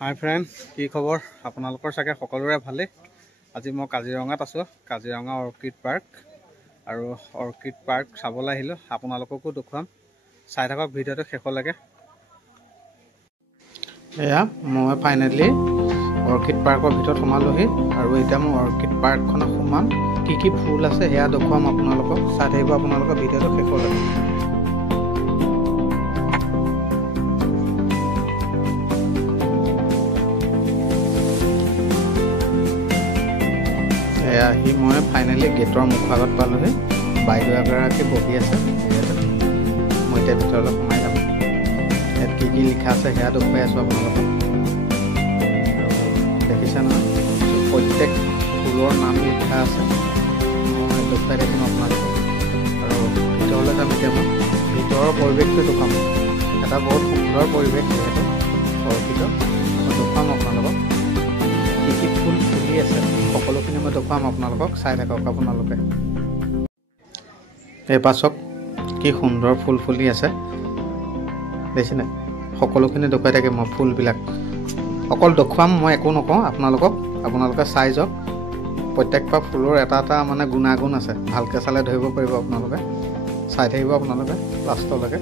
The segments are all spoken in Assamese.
হাই ফ্ৰেণ্ড, কি খবৰ? আপোনালোকৰ চাগে সকলোৰে ভালেই। আজি মই কাজিৰঙাত আছোঁ, কাজিৰঙা অৰ্কিড পাৰ্ক। আৰু অৰ্কিড পাৰ্ক চাবলৈ আহিলোঁ, আপোনালোককো দেখুৱাম। চাই থাকক ভিডিঅ'টো শেষলৈকে। এয়া মই ফাইনেলি অৰ্কিড পাৰ্কৰ ভিতৰত সোমালোহি আৰু এতিয়া মই অৰ্কিড পাৰ্কখনত সোমাম। কি কি ফুল আছে সেয়া দেখুৱাম আপোনালোকক। চাই থাকিব আপোনালোকৰ ভিডিঅ'টো শেষলৈকে। আহি মই ফাইনেলি গেটৰ মুখভাগত পালোহি। বাইদেউ এগৰাকী বহি আছে। মই এতিয়া ভিতৰলৈ সোমাই যাম। ইয়াত কি কি লিখা আছে সেয়া দেখুৱাই আছোঁ আপোনালোকক। আৰু দেখিছে নহয়, প্ৰত্যেক ফুলৰ নাম লিখা আছে। মই দেখুৱাই থাকিম আপোনালোকক। আৰু ভিতৰলৈ যাম এতিয়া মই। ভিতৰৰ পৰিৱেশটো দেখুৱাম। এটা বহুত সুন্দৰ পৰিৱেশ, যিহেতু অৰ্কিডৰ। মই দেখুৱাম আপোনালোকক কি কি ফুল ফুলি আছে, সকলোখিনি মই দেখুৱাম আপোনালোকক। চাই থাকক আপোনালোকে। এই পাছক কি সুন্দৰ ফুল ফুলি আছে, দেখিছেনে? সকলোখিনি দেখুৱাই থাকিম মই ফুলবিলাক। অকল দেখুৱাম, মই একো নকওঁ আপোনালোকক। আপোনালোকে চাই যাওক। প্ৰত্যেকটা ফুলৰ এটা এটা মানে গুণাগুণ আছে। ভালকৈ চালে ধৰিব পাৰিব আপোনালোকে। চাই থাকিব আপোনালোকে লাষ্টলৈকে।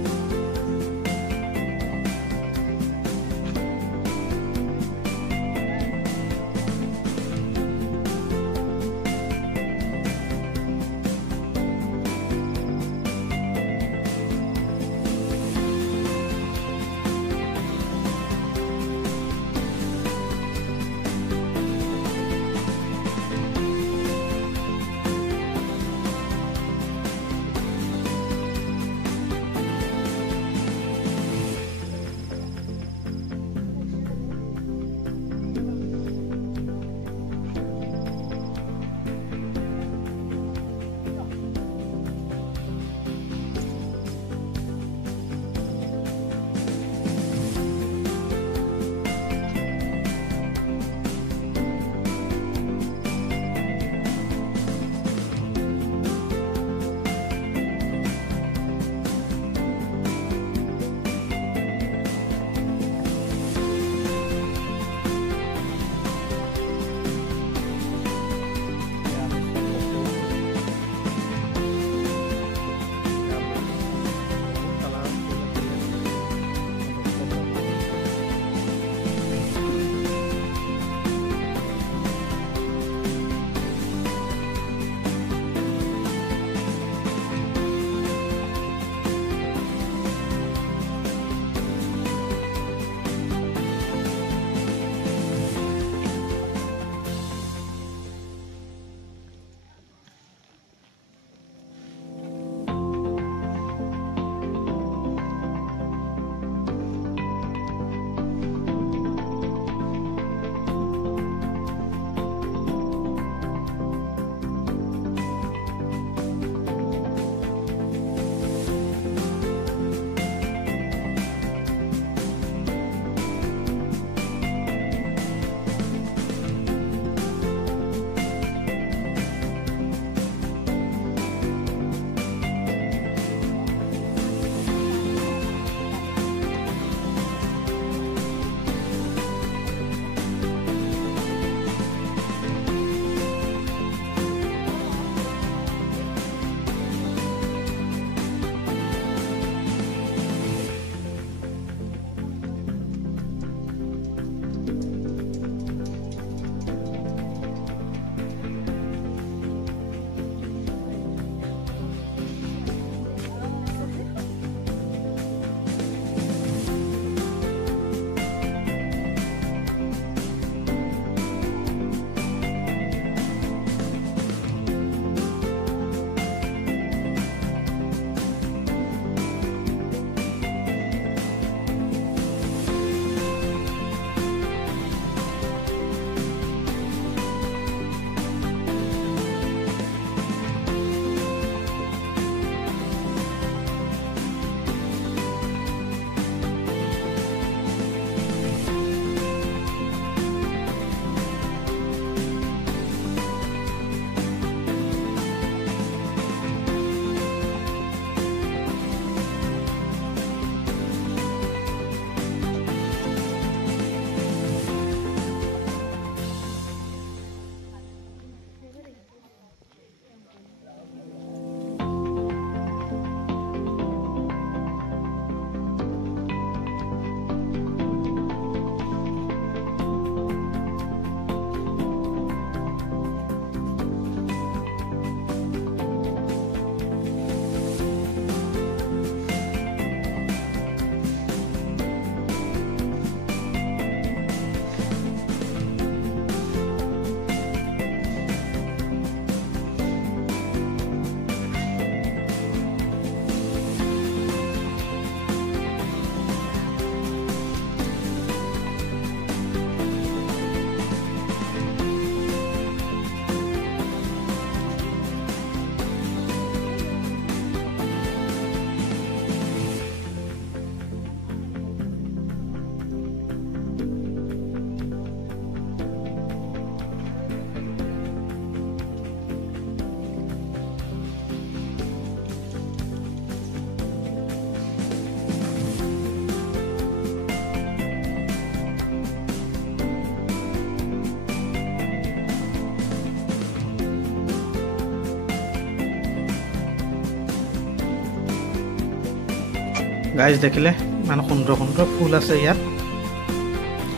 গাইজ দেখিলে ইমান সুন্দৰ সুন্দৰ ফুল আছে ইয়াত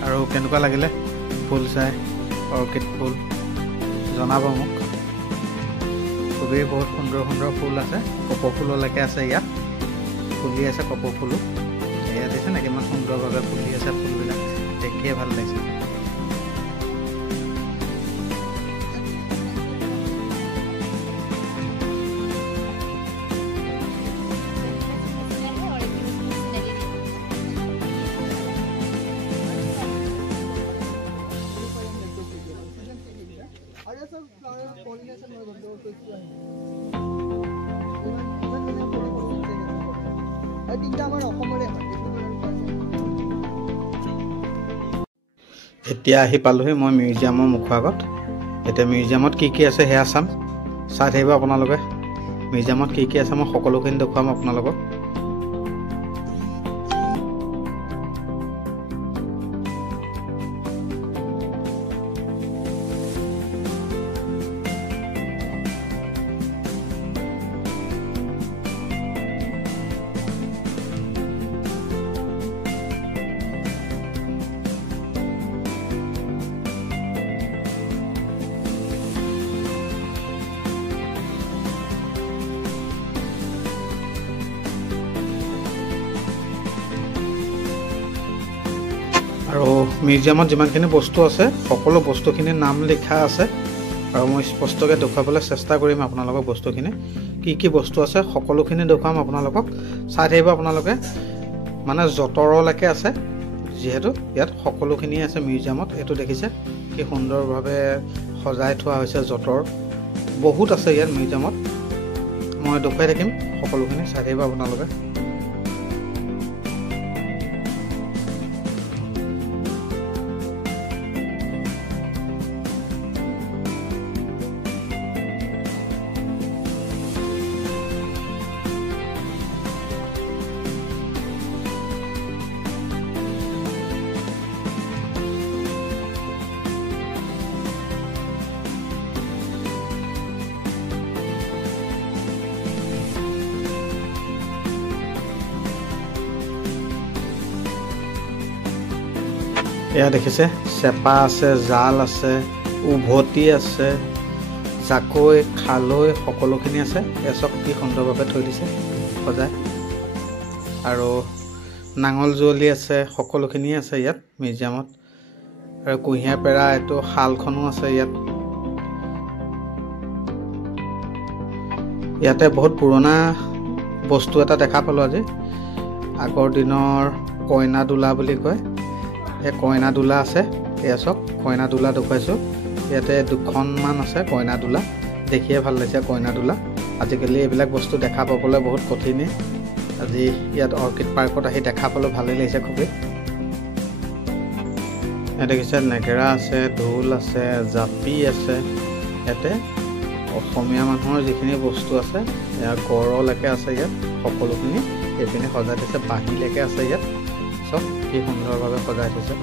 আৰু কেনেকুৱা লাগিলে ফুল চাই অৰ্কিড ফুল জনাব মোক খুবেই বহুত সুন্দৰ সুন্দৰ ফুল আছে কপৌ ফুললৈকে আছে ইয়াত ফুলি আছে কপৌ ফুলো এয়া দেখিছে নে কিমান সুন্দৰভাৱে ফুলি আছে ফুলবিলাক দেখিয়ে ভাল লাগিছে এতিয়া আহি পালোহি মই মিউজিয়ামৰ মুখৰ আগত এতিয়া মিউজিয়ামত কি আছে সেয়া চাম চাই থাকিব আপোনালোকে মিউজিয়ামত কি আছে মই সকলোখিনি দেখুৱাম আপোনালোকক আৰু মিউজিয়ামত যিমানখিনি বস্তু আছে সকলো বস্তুখিনিৰ নাম লিখা আছে আৰু মই স্পষ্টকৈ দেখুৱাবলৈ চেষ্টা কৰিম আপোনালোকক বস্তুখিনি কি বস্তু আছে সকলোখিনি দেখুৱাম আপোনালোকক চাই থাকিব আপোনালোকে মানে যতৰলৈকে আছে যিহেতু ইয়াত সকলোখিনি আছে মিউজিয়ামত এইটো দেখিছে কি সুন্দৰভাৱে সজাই থোৱা হৈছে যতৰ বহুত আছে ইয়াত মিউজিয়ামত মই দেখুৱাই থাকিম সকলোখিনি চাই থাকিব আপোনালোকে এয়া দেখিছে চেপা আছে জাল আছে উভতি আছে জাকৈ খালৈ সকলোখিনি আছে এয়া চব কি সুন্দৰভাৱে থৈ দিছে সজাই আৰু নাঙল জুৱলি আছে সকলোখিনি আছে ইয়াত মিউজিয়ামত আৰু কুঁহিয়াৰ পেৰা এইটো শালখনো আছে ইয়াতে বহুত পুৰণা বস্তু এটা দেখা পালোঁ আজি আগৰ দিনৰ কইনা দোলা বুলি কয় এই কইনা দোলা আছে এয়া চব কইনা দোলা দেখুৱাইছোঁ ইয়াতে দুখনমান আছে কইনা দোলা দেখিয়ে ভাল লাগিছে কইনা দোলা আজিকালি এইবিলাক বস্তু দেখা পাবলৈ বহুত কঠিনেই আজি ইয়াত অৰ্কিড পাৰ্কত আহি দেখা পালোঁ ভালেই লাগিছে খুবেই ইয়াত দেখিছে নেগেৰা আছে ঢোল আছে জাপি আছে ইয়াতে অসমীয়া মানুহৰ যিখিনি বস্তু আছে ইয়াৰ গড়লৈকে আছে ইয়াত সকলোখিনি এইপিনে সজাই দিছে বাঁহীলৈকে আছে ইয়াত চব কি সুন্দৰভাৱে সজাই থৈছে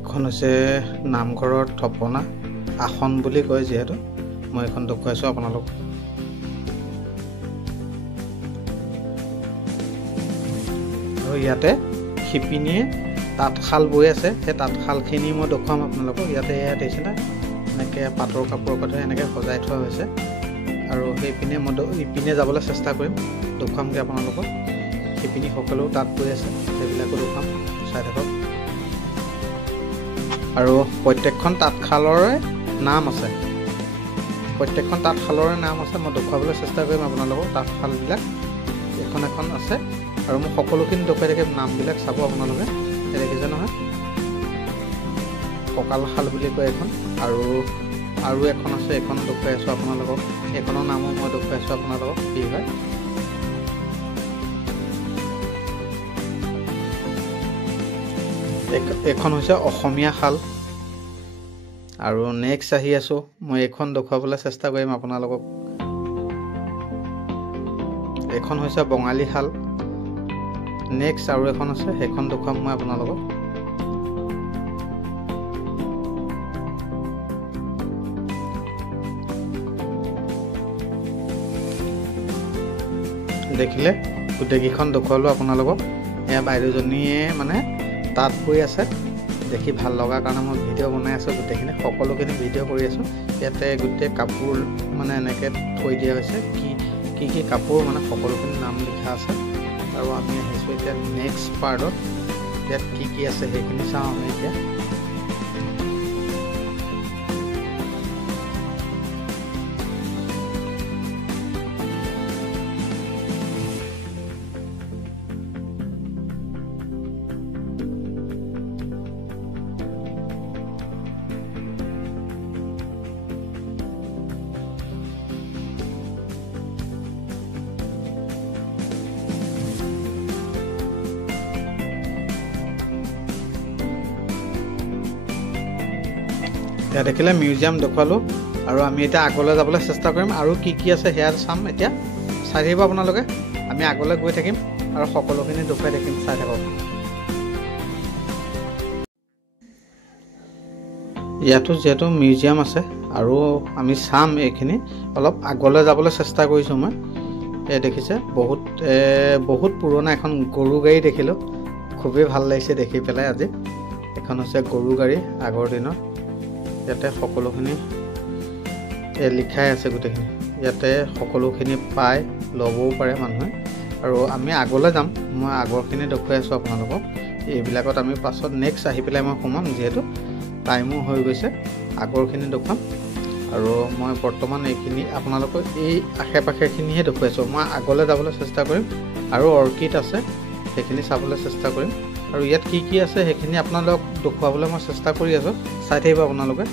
এখন হৈছে নামঘৰৰ থপনা আসন বুলি কয় যিহেতু মই এখন দেখুৱাইছোঁ আপোনালোক আৰু ইয়াতে শিপিনীয়ে তাঁতশাল বৈ আছে সেই তাঁতশালখিনি মই দেখুৱাম আপোনালোকক ইয়াতে এয়া দেখিছেনে এনেকৈ পাটৰ কাপোৰৰ কথা এনেকৈ সজাই থোৱা হৈছে আৰু সেইপিনে মই ইপিনে যাবলৈ চেষ্টা কৰিম দেখুৱামগৈ আপোনালোকক শিপিনীসকলেও তাঁত বৈ আছে সেইবিলাকো দেখুৱাম চাই থাকক আৰু প্ৰত্যেকখন তাঁতশালৰে নাম আছে প্ৰত্যেকখন তাঁতশালৰে নাম আছে মই দেখুৱাবলৈ চেষ্টা কৰিম আপোনালোকক তাঁতশালবিলাক এখন এখন আছে আৰু মই সকলোখিনি দেখুৱাই থাকিম নামবিলাক চাব আপোনালোকে দেখিছে নহয় কঁকালশাল বুলি কয় এখন আৰু এখন আছে এখন দেখুৱাই আছোঁ আপোনালোকক এইখনৰ নামো মই দেখুৱাই আছোঁ আপোনালোকক কি হয় এখন হৈছে অসমীয়া শাল আৰু নেক্সট আহি আছোঁ মই এইখন দেখুৱাবলৈ চেষ্টা কৰিম আপোনালোকক এইখন হৈছে বঙালী শাল নেক্সট আৰু এখন আছে সেইখন দেখুৱাম মই আপোনালোকক দেখিলে গোটেইকেইখন দেখুৱালোঁ আপোনালোকক এয়া বাইদেউজনীয়ে মানে তাঁত বৈ আছে দেখি ভাল লগা কাৰণে মই ভিডিঅ' বনাই আছোঁ গোটেইখিনি সকলোখিনি ভিডিঅ' কৰি আছোঁ ইয়াতে গোটেই কাপোৰ মানে এনেকৈ থৈ দিয়া হৈছে কি কাপোৰ মানে সকলোখিনি নাম লিখা আছে আৰু আমি আহিছোঁ এতিয়া নেক্সট পাৰ্টত ইয়াত কি আছে সেইখিনি চাওঁ আমি এতিয়া এতিয়া দেখিলে মিউজিয়াম দেখুৱালোঁ আৰু আমি এতিয়া আগলৈ যাবলৈ চেষ্টা কৰিম আৰু কি আছে সেয়া চাম এতিয়া চাই থাকিব আপোনালোকে আমি আগলৈ গৈ থাকিম আৰু সকলোখিনি দেখুৱাই দেখিম চাই থাকক ইয়াতো যিহেতু মিউজিয়াম আছে আৰু আমি চাম এইখিনি অলপ আগলৈ যাবলৈ চেষ্টা কৰিছোঁ মই দেখিছে বহুত পুৰণা এখন গৰু গাড়ী দেখিলোঁ খুবেই ভাল লাগিছে দেখি পেলাই আজি এখন হৈছে গৰু গাড়ী আগৰ দিনৰ ইয়াতে সকলোখিনি লিখাই আছে গোটেইখিনি ইয়াতে সকলোখিনি পাই ল'বও পাৰে মানুহে আৰু আমি আগলৈ যাম মই আগৰখিনি দেখুৱাই আছোঁ আপোনালোকক এইবিলাকত আমি পাছত নেক্সট আহি পেলাই মই সোমাম যিহেতু টাইমো হৈ গৈছে আগৰখিনি দেখুৱাম আৰু মই বৰ্তমান এইখিনি আপোনালোকক এই আশে পাশেখিনিহে দেখুৱাইছোঁ মই আগলৈ যাবলৈ চেষ্টা কৰিম আৰু অৰ্কিড আছে সেইখিনি চাবলৈ চেষ্টা কৰিম আৰু ইয়াত কি আছে সেইখিনি আপোনালোকক দেখুৱাবলৈ মই চেষ্টা কৰি আছোঁ চাই থাকিব আপোনালোকে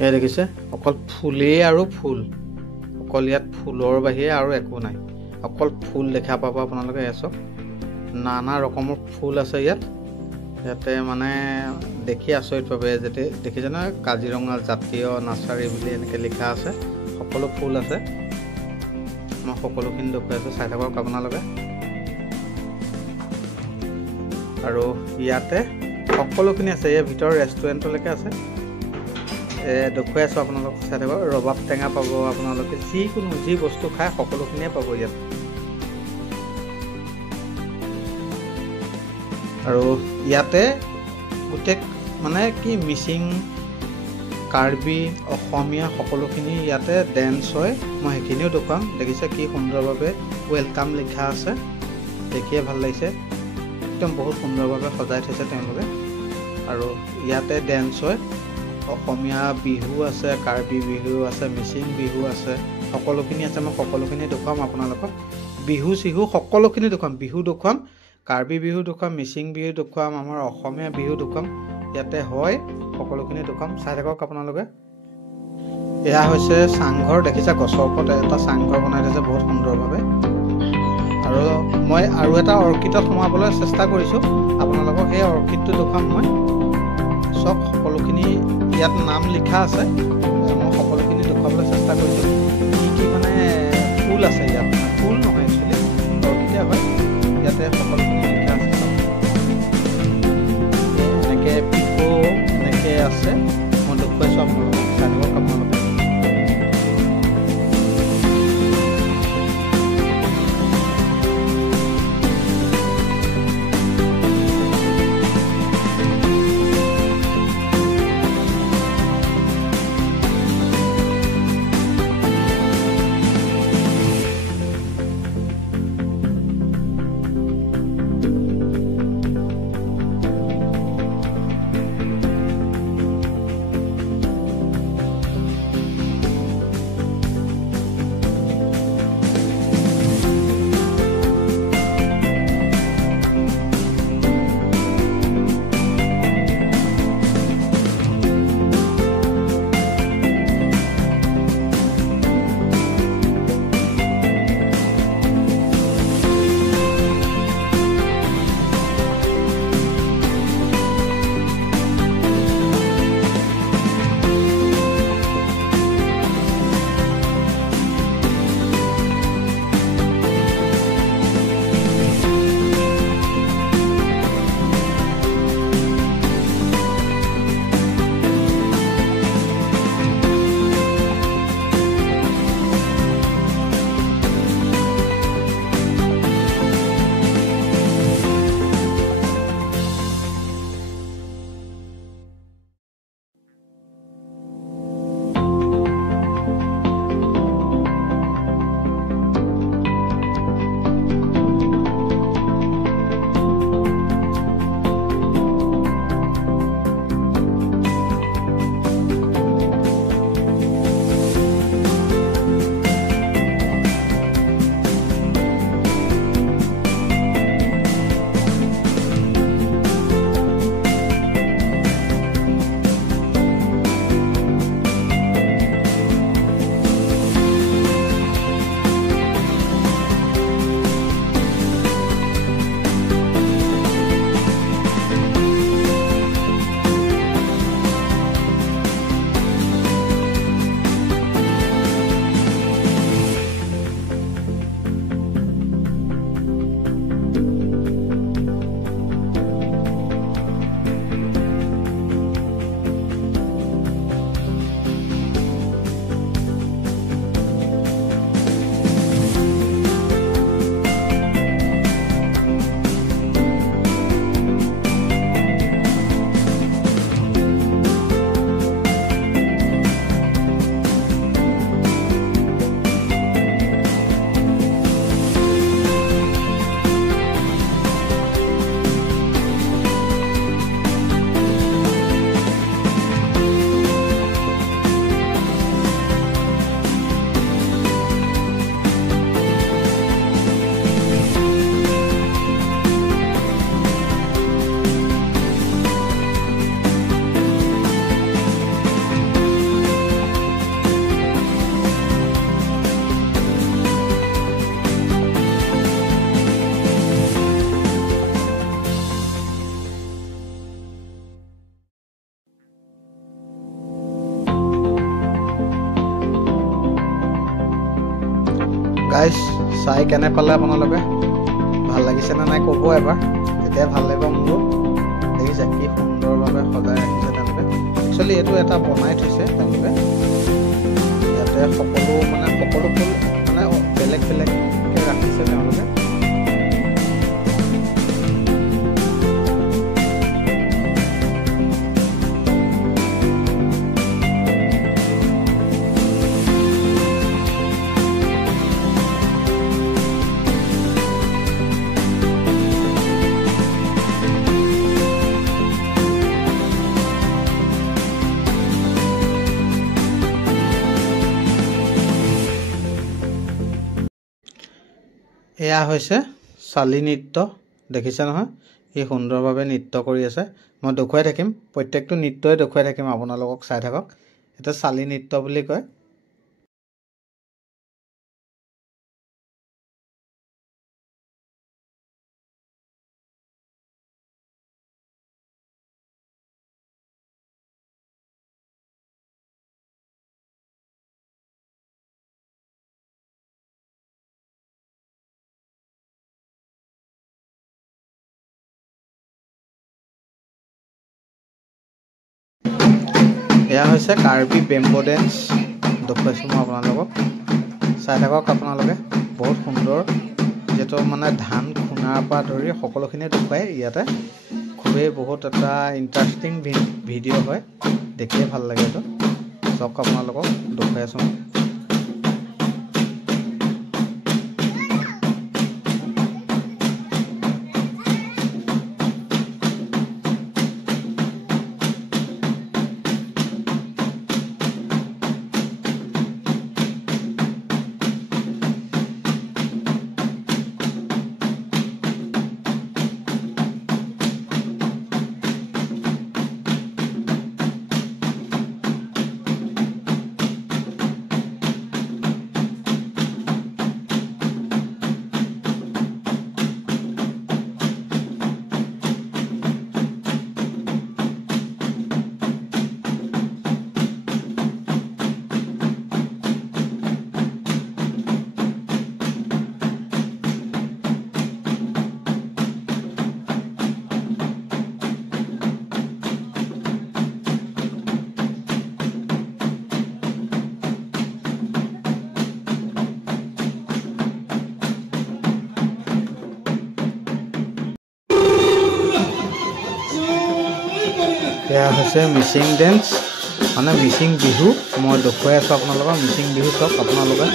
এয়া দেখিছে অকল ফুলেই আৰু ফুল অকল ইয়াত ফুলৰ বাহিৰে আৰু একো নাই অকল ফুল দেখা পাব আপোনালোকে এয়া চাওক নানা ৰকমৰ ফুল আছে ইয়াতে মানে দেখি আচৰিত পাবে যাতে দেখিছে নহয় কাজিৰঙা জাতীয় নাৰ্চাৰী বুলি এনেকৈ লিখা আছে সকলো ফুল আছে মই সকলোখিনি দেখুৱাই আছোঁ চাই থাকক আপোনালোকে আৰু ইয়াতে সকলোখিনি আছে ইয়াৰ ভিতৰত ৰেষ্টুৰেণ্টলৈকে আছে দেখুৱাই আছোঁ আপোনালোকক চাই থাকক ৰবাব টেঙা পাব আপোনালোকে যিকোনো যি বস্তু খায় সকলোখিনিয়ে পাব ইয়াত আৰু ইয়াতে গোটেই মানে কি মিচিং কাৰ্বি অসমীয়া সকলোখিনি ইয়াতে ডেন্স হয় মই সেইখিনিও দেখুৱাম দেখিছে কি সুন্দৰভাৱে ৱেলকাম লিখা আছে দেখিয়ে ভাল লাগিছে একদম বহুত সুন্দৰভাৱে সজাই থৈছে তেওঁলোকে আৰু ইয়াতে ডেন্স হয় অসমীয়া বিহু আছে কাৰ্বি বিহু আছে মিচিং বিহু আছে সকলোখিনি আছে মই সকলোখিনি দেখুৱাম আপোনালোকক বিহু চিহু সকলোখিনি দেখুৱাম বিহু দেখুৱাম কাৰ্বি বিহু দেখুৱাম মিচিং বিহু দেখুৱাম আমাৰ অসমীয়া বিহু দেখুৱাম ইয়াতে হয় সকলোখিনি দেখুৱাম চাই থাকক আপোনালোকে এয়া হৈছে চাংঘৰ দেখিছে গছৰ ওপৰত এটা চাংঘৰ বনাই থৈছে বহুত সুন্দৰভাৱে আৰু মই আৰু এটা অৰ্কিডত সোমাবলৈ চেষ্টা কৰিছোঁ আপোনালোকক সেই অৰ্কিডটো দেখুৱাম মই চব সকলোখিনি ইয়াত নাম লিখা আছে মই সকলোখিনি দেখুৱাবলৈ চেষ্টা কৰিছোঁ কি মানে ফুল আছে ইয়াত ফুল নহয় একচুৱেলি অৰ্কিডে হয় ইয়াতে সকলোখিনি লিখা আছে এনেকৈ পিকো এনেকৈ আছে মই দেখুৱাইছোঁ আপোনালোকক চাই থাকক আপোনালোকে গাইজ চাই কেনে পালে আপোনালোকে ভাল লাগিছে নে নাই ক'ব এবাৰ তেতিয়া ভাল লাগিব মোৰো দেখিছে কি সুন্দৰভাৱে সজাই ৰাখিছে তেওঁলোকে একচুৱেলি এইটো এটা বনাই থৈছে তেওঁলোকে ইয়াতে সকলো ফুল মানে বেলেগ বেলেগকৈ ৰাখিছে তেওঁলোকে এয়া হৈছে চালি নৃত্য দেখিছে নহয় কি সুন্দৰভাৱে নৃত্য কৰি আছে মই দেখুৱাই থাকিম প্ৰত্যেকটো নৃত্যই দেখুৱাই থাকিম আপোনালোকক চাই থাকক এটা চালি নৃত্য বুলি কয় এয়া হৈছে কাৰ্বি বেম্বো ডেন্স দেখুৱাইছোঁ মই আপোনালোকক চাই থাকক আপোনালোকে বহুত সুন্দৰ যিহেতু মানে ধান খুন্দাৰ পৰা ধৰি সকলোখিনি দেখুৱাই ইয়াতে খুবেই বহুত এটা ইণ্টাৰেষ্টিং ভিডিঅ' হয় দেখিয়ে ভাল লাগে এইটো চাওক আপোনালোকক দেখুৱাই আছোঁ এয়া হৈছে মিচিং ডেন্স মানে মিচিং বিহু মই দেখুৱাই আছোঁ আপোনালোকক মিচিং বিহু চাওক আপোনালোকে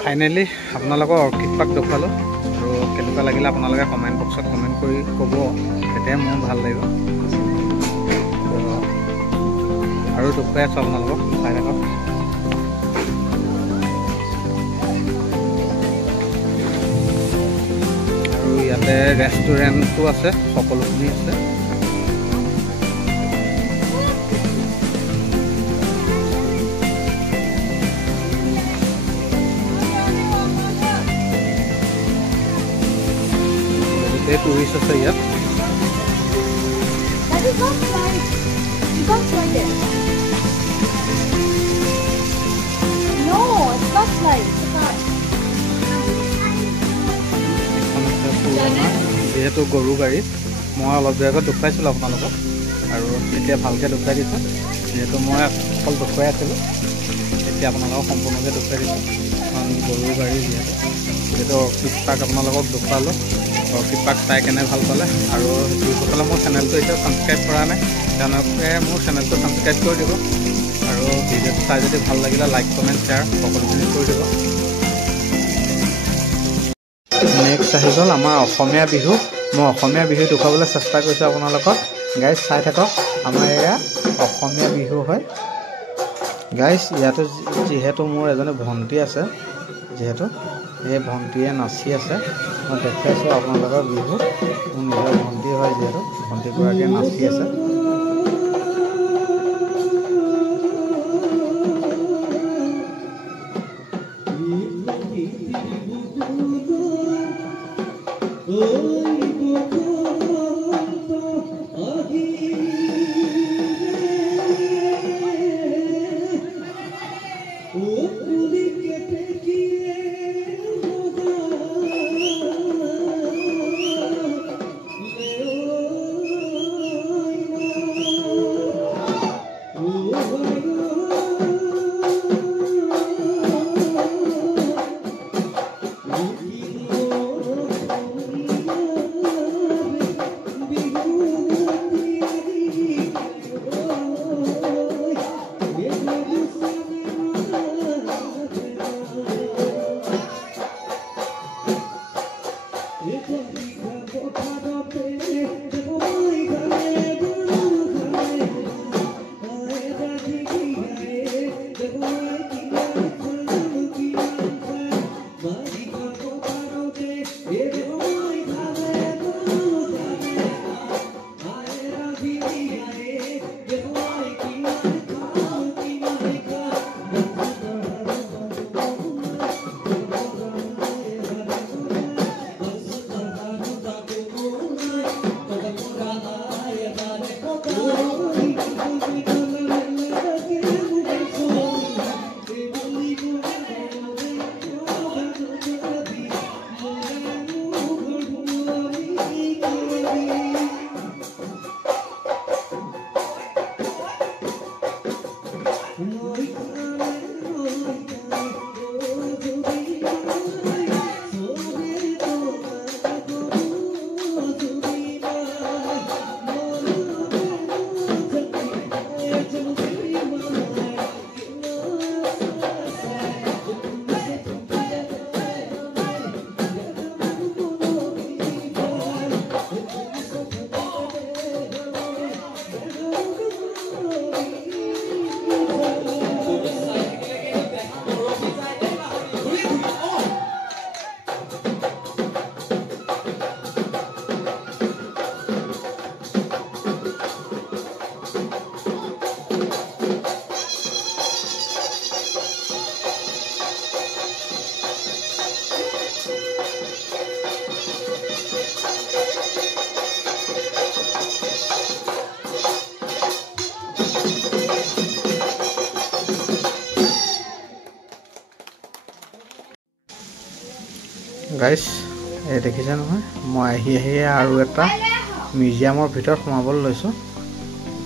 ফাইনেলি আপোনালোকৰ অৰ্কিড পাৰ্ক দেখুৱালোঁ আৰু কেনেকুৱা লাগিলে আপোনালোকে কমেণ্ট বক্সত কমেণ্ট কৰি ক'ব তেতিয়া মোৰ ভাল লাগিব আৰু দেখুৱাই আছোঁ আপোনালোকক চাই থাকক। আৰু ইয়াতে ৰেষ্টুৰেণ্টটো আছে, সকলোখিনি আছে। বহুতেই টুৰিষ্ট আছে ইয়াত। যিহেতু গৰু গাড়ী মই অলপ দেৰি আগত দেখুৱাইছিলোঁ আপোনালোকক, আৰু এতিয়া ভালকৈ দেখুৱাই দিছোঁ। যিহেতু মই অকল দেখুৱাই আছিলোঁ, এতিয়া আপোনালোকক সম্পূৰ্ণকৈ দেখুৱাই দিছোঁ। কাৰণ গৰু গাড়ী যিহেতু অৰ্কিড পাৰ্ক আপোনালোকক দেখুৱালোঁ। অৰ্কিড পাৰ্ক চাই কেনে ভাল পালে, আৰু যিসকলে মোৰ চেনেলটো এতিয়া ছাবস্ক্ৰাইব কৰা নাই তেওঁলোকে মোৰ চেনেলটো ছাবস্ক্ৰাইব কৰি দিব, আৰু ভিডিঅ'টো চাই যদি ভাল লাগিলে লাইক কমেণ্ট শ্বেয়াৰ সকলোখিনি কৰি দিব। নেক্সট আহি গ'ল আমাৰ অসমীয়া বিহু। মই অসমীয়া বিহু দেখুৱাবলৈ চেষ্টা কৰিছোঁ আপোনালোকক। গাইজ চাই থাকক, আমাৰ এয়া অসমীয়া বিহু হয়। গাইজ ইয়াতে যিহেতু মোৰ এজনী ভণ্টি আছে, যিহেতু এই ভণ্টিয়ে নাচি আছে, মই দেখুৱাইছোঁ আপোনালোকৰ বিহু। মোৰ নিজৰ ভণ্টি হয়, যিহেতু ভণ্টিগৰাকীয়ে নাচি আছে। গাইজ এই দেখিছে নহয়, মই আহি আৰু এটা মিউজিয়ামৰ ভিতৰত সোমাবলৈ লৈছোঁ।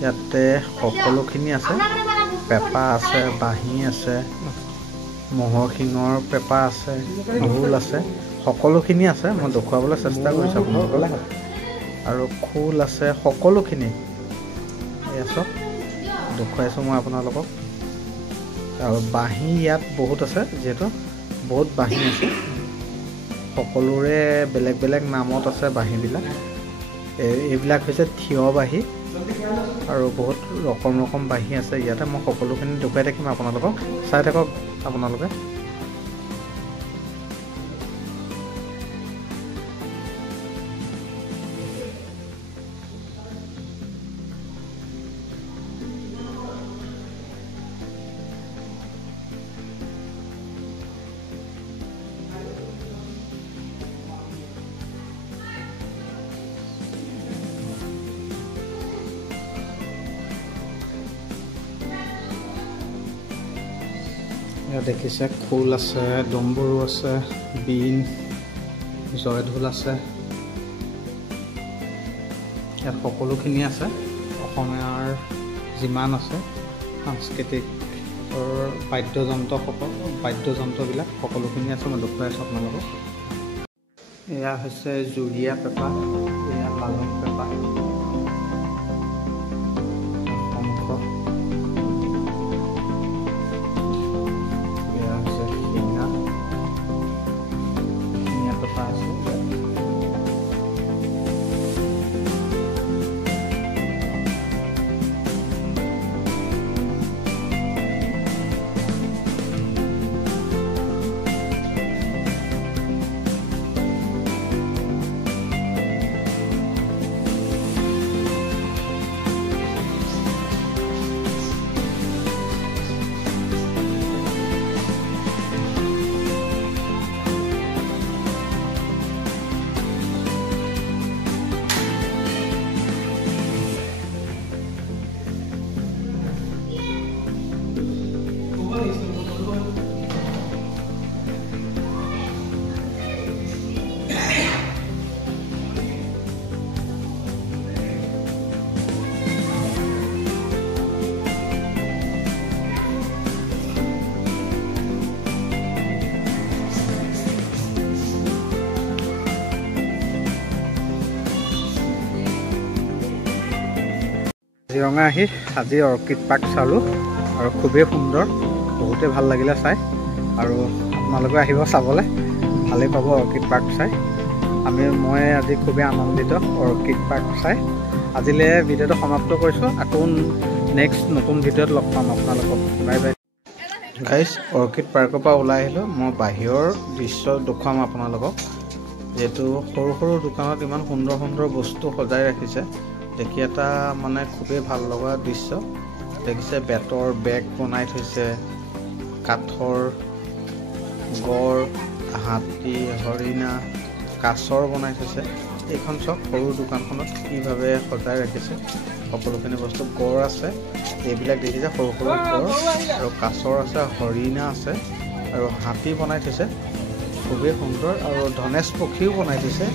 ইয়াতে সকলোখিনি আছে, পেপা আছে, বাঁহী আছে, ম'হৰ শিঙৰ পেপা আছে, ঢোল আছে, সকলোখিনি আছে। মই দেখুৱাবলৈ চেষ্টা কৰিছোঁ আপোনালোকক, আৰু খোল আছে, সকলোখিনি এয়া চব দেখুৱাইছোঁ মই আপোনালোকক। আৰু বাঁহী ইয়াত বহুত আছে, যিহেতু বহুত বাঁহী আছে, সকলোৰে বেলেগ বেলেগ নামত আছে বাঁহীবিলাক। এইবিলাক হৈছে থিয় বাঁহী, আৰু বহুত ৰকম ৰকম বাঁহী আছে ইয়াতে। মই সকলোখিনি দেখুৱাই থাকিম আপোনালোকক, চাই থাকক আপোনালোকে। ইয়াত দেখিছে খোল আছে, ডম্বৰু আছে, বীণ, জয়ঢোল আছে। ইয়াত সকলোখিনি আছে, অসমীয়াৰ যিমান আছে সাংস্কৃতিক বাদ্যযন্ত্ৰবিলাক সকলোখিনি আছে। মই দেখুৱাই আছোঁ আপোনালোকক। এয়া হৈছে জুৰীয়া পেঁপা, এয়া লালন পেঁপা, শংখ, এয়া হৈছে শিঙা পেঁপা আছে। কাজিৰঙা আহি আজি অৰ্কিড পাৰ্ক চালোঁ আৰু খুবেই সুন্দৰ, বহুতেই ভাল লাগিলে চাই। আৰু আপোনালোকে আহিব চাবলৈ, ভালেই পাব অৰ্কিড পাৰ্ক চাই। মই আজি খুবেই আনন্দিত অৰ্কিড পাৰ্ক চাই। আজিলৈ ভিডিঅ'টো সমাপ্ত কৰিছোঁ। আকৌ নেক্সট নতুন ভিডিঅ'ত লগ পাম আপোনালোকক। Bye bye guys. অৰ্কিড পাৰ্কৰ পৰা ওলাই আহিলোঁ। মই বাহিৰৰ দৃশ্য দেখুৱাম আপোনালোকক। যিহেতু সৰু সৰু দোকানত ইমান সুন্দৰ সুন্দৰ বস্তু সজাই ৰাখিছে, দেখি এটা মানে খুবেই ভাল লগা দৃশ্য। দেখিছে বেতৰ বেগ বনাই থৈছে, কাঠৰ গড়, হাতী, হৰিণা, কাছৰ বনাই থৈছে। এইখন চব সৰু দোকানখনত কিভাৱে সজাই ৰাখিছে সকলোখিনি বস্তু। গড় আছে, এইবিলাক দেখিছে সৰু সৰু গড়, আৰু কাছৰ আছে, হৰিণা আছে, আৰু হাতী বনাই থৈছে খুবেই সুন্দৰ। আৰু ধনেশ পক্ষীও বনাই থৈছে।